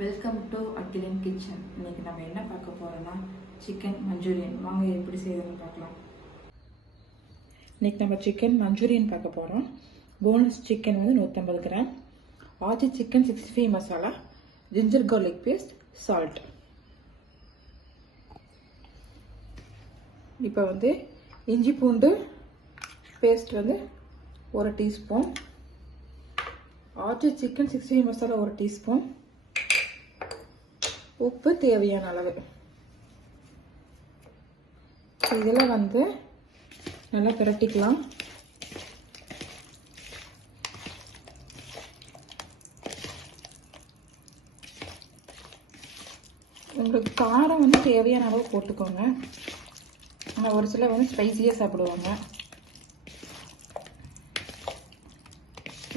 Welcome to Akilan kitchen இன்னைக்கு நம்ம என்ன பார்க்க போறோம்னா சிக்கன் மஞ்சூரியன் வாங்க எப்படி செய்யறதுன்னு பார்க்கலாம். இன்னைக்கு நம்ம சிக்கன் மஞ்சூரியன் பார்க்க போறோம். போனஸ் சிக்கன் வந்து நூற்றம்பது gram. Aachi chicken sixty five masala ginger garlic paste salt இப்போ வந்து இஞ்சி பூண்டு பேஸ்ட் வந்து ஒரு teaspoon Aachi chicken sixty five masala ஒரு டீஸ்பூன் உப்பு தேவையான அளவு. இதெல்லாம் வந்து நல்லா பிரட்டிக்கலாம். உங்களுக்கு காரம் வந்து தேவையான அளவு போட்டுக்கோங்க. ஆனால் ஒரு சிலர் வந்து ஸ்பைசியாக சாப்பிடுவாங்க.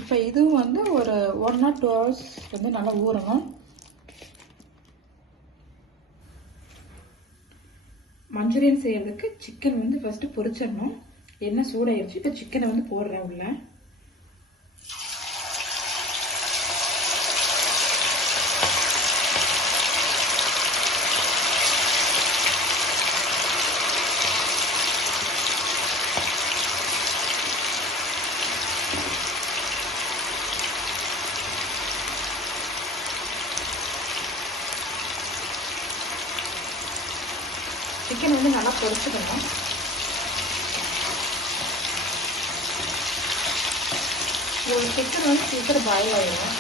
இப்போ இதுவும் வந்து ஒரு ஒன் ஆர் டூ ஹவர்ஸ் வந்து நல்லா ஊறணும். மஞ்சூரியன் செய்யறதுக்கு சிக்கன் வந்து ஃபர்ஸ்ட் பொரிச்சிடணும். எண்ணெய் சூடாயிருச்சு. இப்போ சிக்கனை வந்து போடுறேன் உள்ள. சிக்கன் வந்து நல்லா பொரிச்சுக்கணும். ஒரு சிக்கன் வந்து சீக்கிரம் பாயில் ஆகிடும்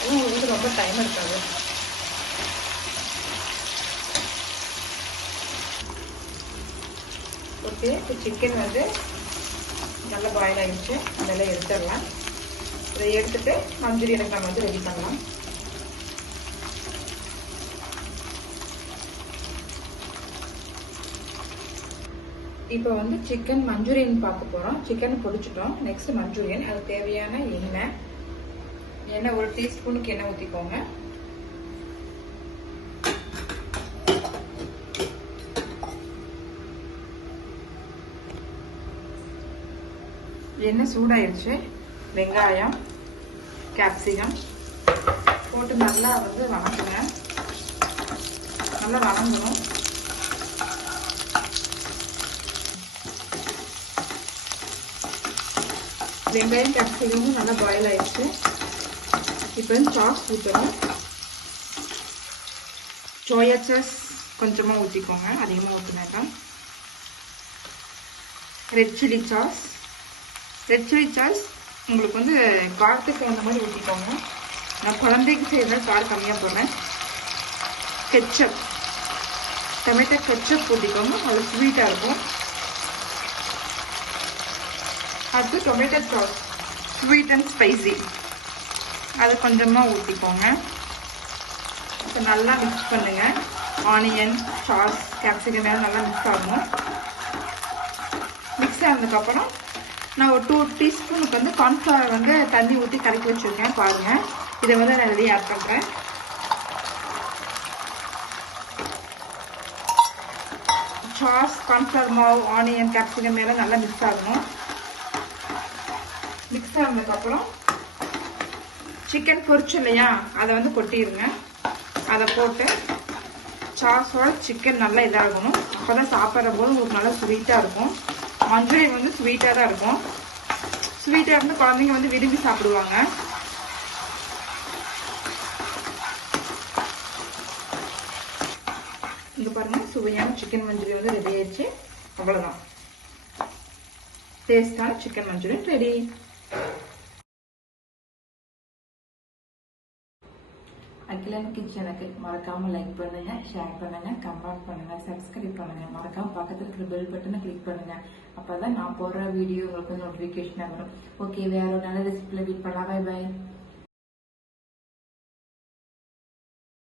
அதுவும் உங்களுக்கு வந்து ரொம்ப டைம் இருக்காது ஓகே இப்போ சிக்கன் வந்து நல்லா பாயில் ஆகிடுச்சு அதெல்லாம் எடுத்துடலாம். இதை எடுத்துட்டு மஞ்சூரியனுக்கு நம்ம வந்து ரெடி பண்ணலாம். இப்போ வந்து சிக்கன் மஞ்சூரியன் பார்க்க போகிறோம் சிக்கன் பொடிச்சிட்டோம் நெக்ஸ்ட் மஞ்சூரியன் அது தேவையான எண்ணெய். எண்ணெய் ஒரு டீஸ்பூனுக்கு எண்ணெய் ஊற்றிக்கோங்க எண்ணெய் சூடாயிருச்சு. வெங்காயம் கேப்சிகம் போட்டு நல்லா வந்து வணங்குங்க. நல்லா வணங்கணும். வெங்காயம் கேப்சிகமும் நல்லா பாயில் ஆயிடுச்சு. இப்போ வந்து சாஸ் ஊற்றணும் சோயா சாஸ் கொஞ்சமாக ஊற்றிக்கோங்க அதிகமாக ஊற்றினாக்கா red chilli sauce red chilli sauce உங்களுக்கு வந்து காரத்துக்கு தகுந்த மாதிரி ஊற்றிக்கோங்க நான் குழந்தைக்கு செய்யறதுனால கார் கம்மியாக போடுறேன். கெச்சப் டொமேட்டோ கெச்சப் ஊற்றிக்கோங்க அது ஸ்வீட்டாக இருக்கும். அது tomato sauce sweet and spicy அது கொஞ்சமாக ஊற்றிக்கோங்க இப்போ நல்லா மிக்ஸ் பண்ணுங்கள் ஆனியன் சாஸ் கேப்சிகம் எல்லாம் நல்லா மிக்ஸ் ஆகணும். மிக்ஸ் ஆனதுக்கப்புறம் நான் ஒரு டூ டீஸ்பூனுக்கு வந்து கார்ன்ஃப்ளவர் வந்து தண்ணி ஊற்றி கலக்கி வச்சுருக்கேன் பாருங்கள் இதை வந்து நான் ரெடி ஆட் பண்ணுறேன் சாஸ் கார்ன்ஃப்ளவர் மாவு ஆனியன் கேப்சிகம் எல்லாம் நல்லா மிக்ஸ் ஆகணும். மிக்ஸ் ஆனதுக்கப்புறம் சிக்கன் பொரிச்சு இல்லையா அதை வந்து கொட்டிடுங்க அதை போட்டு சாஸோட சிக்கன் நல்லா இதாகணும். அப்போ தான் சாப்பிட்ற போது உங்களுக்கு நல்லா ஸ்வீட்டாக இருக்கும். மஞ்சள் வந்து ஸ்வீட்டாக தான் இருக்கும். ஸ்வீட்டாக இருந்து குழந்தைங்க வந்து விரும்பி சாப்பிடுவாங்க. இங்கே பாருங்கள் சுவையான சிக்கன் மஞ்சூரி வந்து ரெடி ஆயிடுச்சு. அவ்வளோதான் டேஸ்டான சிக்கன் மஞ்சூரியன் ரெடி அகிலன் கிச்சனுக்கு மறக்காம லைக் பண்ணுங்க ஷேர் பண்ணுங்க கமெண்ட் பண்ணுங்க சப்ஸ்கிரைப் பண்ணுங்க. மறக்காம பக்கத்துல இருக்கிற பெல் பட்டனை கிளிக் பண்ணுங்க. அப்பதான் நான் போடுற வீடியோ உங்களுக்கு நோட்டிபிகேஷன் வரும். ஓகே வேற ஒரு நல்ல ரெசிபில வீட் பண்ணலாம். By by